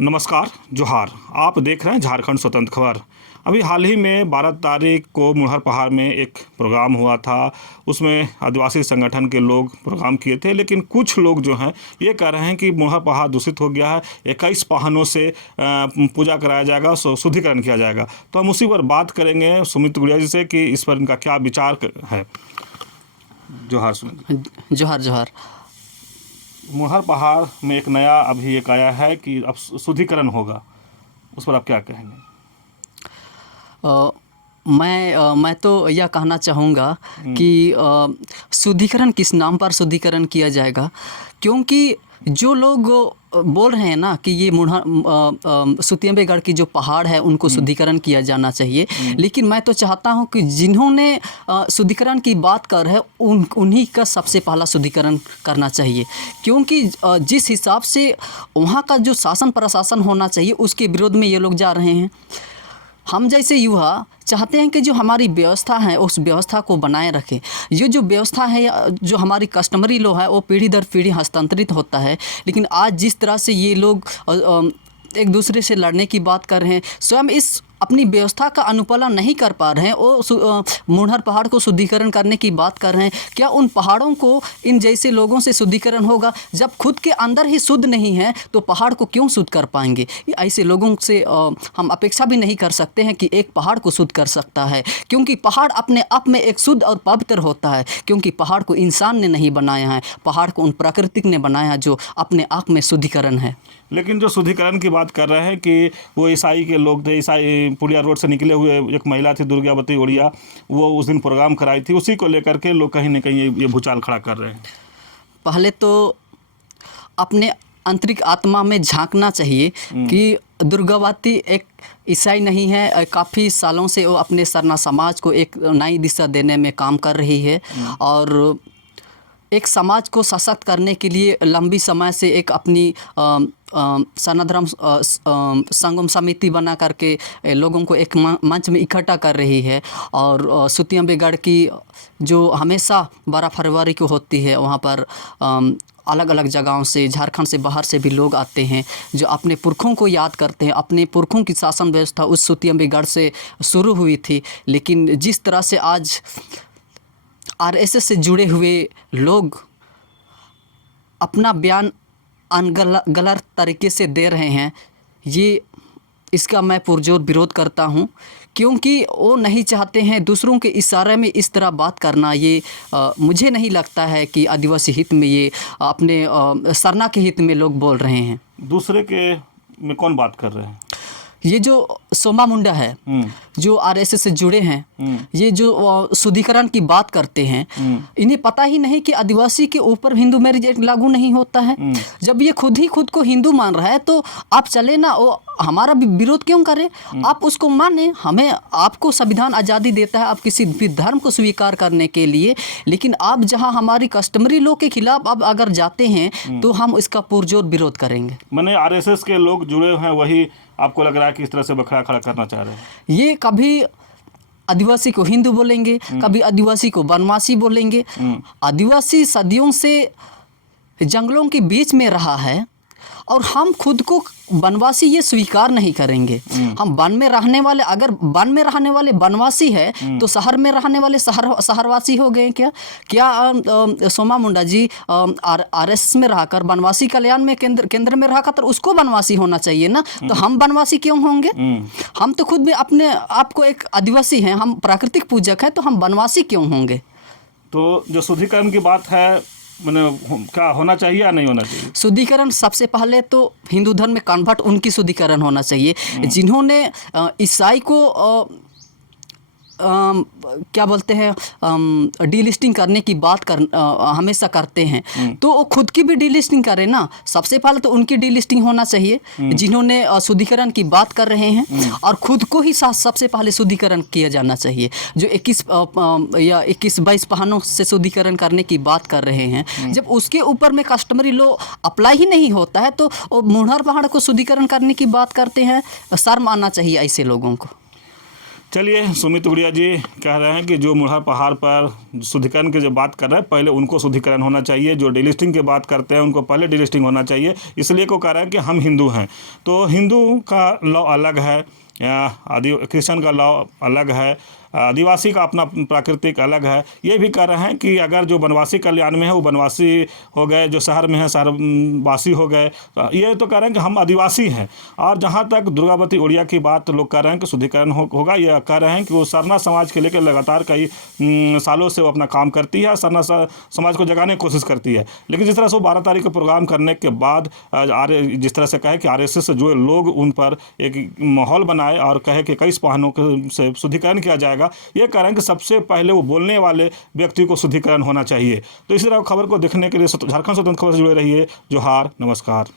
नमस्कार, जोहार। आप देख रहे हैं झारखंड स्वतंत्र खबर। अभी हाल ही में 12 तारीख को मुढ़र पहाड़ में एक प्रोग्राम हुआ था। उसमें आदिवासी संगठन के लोग प्रोग्राम किए थे, लेकिन कुछ लोग जो हैं ये कह रहे हैं कि मुढ़र पहाड़ दूषित हो गया है, 21 वाहनों से पूजा कराया जाएगा, शुद्धिकरण किया जाएगा। तो हम उसी पर बात करेंगे सुमित गुड़िया जी से कि इस पर इनका क्या विचार है। जोहार सुमित। जोहार जोहार। मुढ़र पहाड़ में एक नया अभी एक आया है कि अब शुद्धिकरण होगा, उस पर आप क्या कहेंगे? मैं तो यह कहना चाहूँगा कि शुद्धिकरण किस नाम पर शुद्धिकरण किया जाएगा, क्योंकि जो लोग बोल रहे हैं ना कि ये सुतियम्बेगढ़ की जो पहाड़ है उनको शुद्धिकरण किया जाना चाहिए, लेकिन मैं तो चाहता हूं कि जिन्होंने शुद्धिकरण की बात कर है उन्हीं का सबसे पहला शुद्धिकरण करना चाहिए, क्योंकि जिस हिसाब से वहाँ का जो शासन प्रशासन होना चाहिए उसके विरोध में ये लोग जा रहे हैं। हम जैसे युवा चाहते हैं कि जो हमारी व्यवस्था है उस व्यवस्था को बनाए रखें। ये जो व्यवस्था है जो हमारी कस्टमरी लो है वो पीढ़ी दर पीढ़ी हस्तांतरित होता है, लेकिन आज जिस तरह से ये लोग एक दूसरे से लड़ने की बात कर रहे हैं, स्वयं इस अपनी व्यवस्था का अनुपालन नहीं कर पा रहे हैं, वो मुढ़र पहाड़ को शुद्धिकरण करने की बात कर रहे हैं। क्या उन पहाड़ों को इन जैसे लोगों से शुद्धिकरण होगा? जब खुद के अंदर ही शुद्ध नहीं है तो पहाड़ को क्यों शुद्ध कर पाएंगे? ऐसे लोगों से हम अपेक्षा भी नहीं कर सकते हैं कि एक पहाड़ को शुद्ध कर सकता है, क्योंकि पहाड़ अपने आप में एक शुद्ध और पवित्र होता है, क्योंकि पहाड़ को इंसान ने नहीं बनाया है, पहाड़ को उन प्राकृतिक ने बनाया जो अपने आप में शुद्धिकरण है। लेकिन जो शुद्धिकरण की बात कर रहे हैं कि वो ईसाई के लोग थे, ईसाई पुलिया रोड से निकले हुए एक महिला थी दुर्गावती उड़िया, वो उस दिन प्रोग्राम कराई थी, उसी को लेकर के लोग कहीं ना कहीं ये भूचाल खड़ा कर रहे हैं। पहले तो अपने आंतरिक आत्मा में झांकना चाहिए कि दुर्गावती एक ईसाई नहीं है, काफ़ी सालों से वो अपने सरना समाज को एक नई दिशा देने में काम कर रही है और एक समाज को सशक्त करने के लिए लंबी समय से एक अपनी सनाधर्म संगम समिति बना करके लोगों को एक मंच में इकट्ठा कर रही है। और सुतियम्बेगढ़ की जो हमेशा 12 फरवरी को होती है, वहाँ पर अलग अलग जगहों से, झारखंड से बाहर से भी लोग आते हैं जो अपने पुरखों को याद करते हैं। अपने पुरखों की शासन व्यवस्था उस सुतियम्बेगढ़ से शुरू हुई थी, लेकिन जिस तरह से आज आरएसएस से जुड़े हुए लोग अपना बयान गलत तरीके से दे रहे हैं, इसका मैं पुरजोर विरोध करता हूं, क्योंकि वो नहीं चाहते हैं दूसरों के इशारे में इस तरह बात करना। ये मुझे नहीं लगता है कि आदिवासी हित में, ये अपने सरना के हित में लोग बोल रहे हैं। दूसरे के में कौन बात कर रहे हैं? ये जो सोमा मुंडा है जो आरएसएस से जुड़े हैं, ये जो शुद्धिकरण की बात करते हैं, इन्हें पता ही नहीं कि आदिवासी के ऊपर हिंदू मैरिज एक्ट लागू नहीं होता है। जब ये खुद ही खुद को हिंदू मान रहा है तो आप चले ना, वो हमारा विरोध क्यों करें? आप उसको माने, हमें आपको संविधान आज़ादी देता है आप किसी भी धर्म को स्वीकार करने के लिए, लेकिन आप जहां हमारी कस्टमरी लॉ के खिलाफ अब अगर जाते हैं तो हम इसका पुरजोर विरोध करेंगे। मैंने आरएसएस के लोग जुड़े हैं, वही आपको लग रहा है कि इस तरह से बखरा खड़ा करना चाह रहे हैं? ये कभी आदिवासी को हिंदू बोलेंगे, कभी आदिवासी को वनवासी बोलेंगे। आदिवासी सदियों से जंगलों के बीच में रहा है और हम खुद को वनवासी ये स्वीकार नहीं करेंगे। हम वन में रहने वाले, अगर वन में रहने वाले वनवासी है तो शहर में रहने वाले शहरवासी हो गए क्या? सोमा मुंडा जी आरएसएस में रहकर वनवासी कल्याण में केंद्र में रहा तो उसको वनवासी होना चाहिए ना, तो हम वनवासी क्यों होंगे? हम तो खुद भी अपने आप को एक आदिवासी हैं, हम प्राकृतिक पूजक हैं, तो हम वनवासी क्यों होंगे? तो जो शुद्धिकरण की बात है, मैंने क्या होना चाहिए या नहीं होना चाहिए? शुद्धिकरण सबसे पहले तो हिंदू धर्म में कन्वर्ट उनकी शुद्धिकरण होना चाहिए जिन्होंने ईसाई को क्या बोलते हैं डीलिस्टिंग करने की बात हमेशा करते हैं, तो वो खुद की भी डीलिस्टिंग करें ना। सबसे पहले तो उनकी डीलिस्टिंग होना चाहिए जिन्होंने शुद्धिकरण की बात कर रहे हैं, और खुद को ही सबसे पहले शुद्धिकरण किया जाना चाहिए। जो 21-22 वाहनों से शुद्धिकरण करने की बात कर रहे हैं, जब उसके ऊपर में कस्टमरी लॉ अप्लाई ही नहीं होता है तो मुढ़र पहाड़ को शुद्धिकरण करने की बात करते हैं। शर्म आना चाहिए ऐसे लोगों को। चलिए, सुमित उड़िया जी कह रहे हैं कि जो मुढ़र पहाड़ पर शुद्धिकरण की जो बात कर रहे हैं, पहले उनको शुद्धिकरण होना चाहिए। जो डिलिस्टिंग की बात करते हैं उनको पहले डिलिस्टिंग होना चाहिए। इसलिए को कह रहे हैं कि हम हिंदू हैं, तो हिंदू का लॉ अलग है, आदि क्रिश्चन का लॉ अलग है, आदिवासी का अपना प्राकृतिक अलग है। ये भी कह रहे हैं कि अगर जो वनवासी कल्याण में है वो वनवासी हो गए, जो शहर में है शहरवासी हो गए। ये तो कह रहे हैं कि हम आदिवासी हैं। और जहाँ तक दुर्गावती उड़िया की बात लोग कह रहे हैं कि शुद्धिकरण होगा, यह कह रहे हैं कि वो सरना समाज के लेकर लगातार कई सालों से वो अपना काम करती है, सरना समाज को जगाने की कोशिश करती है। लेकिन जिस तरह से वो 12 तारीख को प्रोग्राम करने के बाद जिस तरह से कहे कि RSS से जुड़े लोग उन पर एक माहौल बनाए और कहे कि कई वाहनों से शुद्धिकरण किया जाएगा, ये कह रहे हैं कि सबसे पहले वो बोलने वाले व्यक्ति को शुद्धिकरण होना चाहिए। तो इसी तरह खबर को देखने के लिए झारखंड स्वतंत्र खबर से जुड़े रहिए। जोहार, नमस्कार।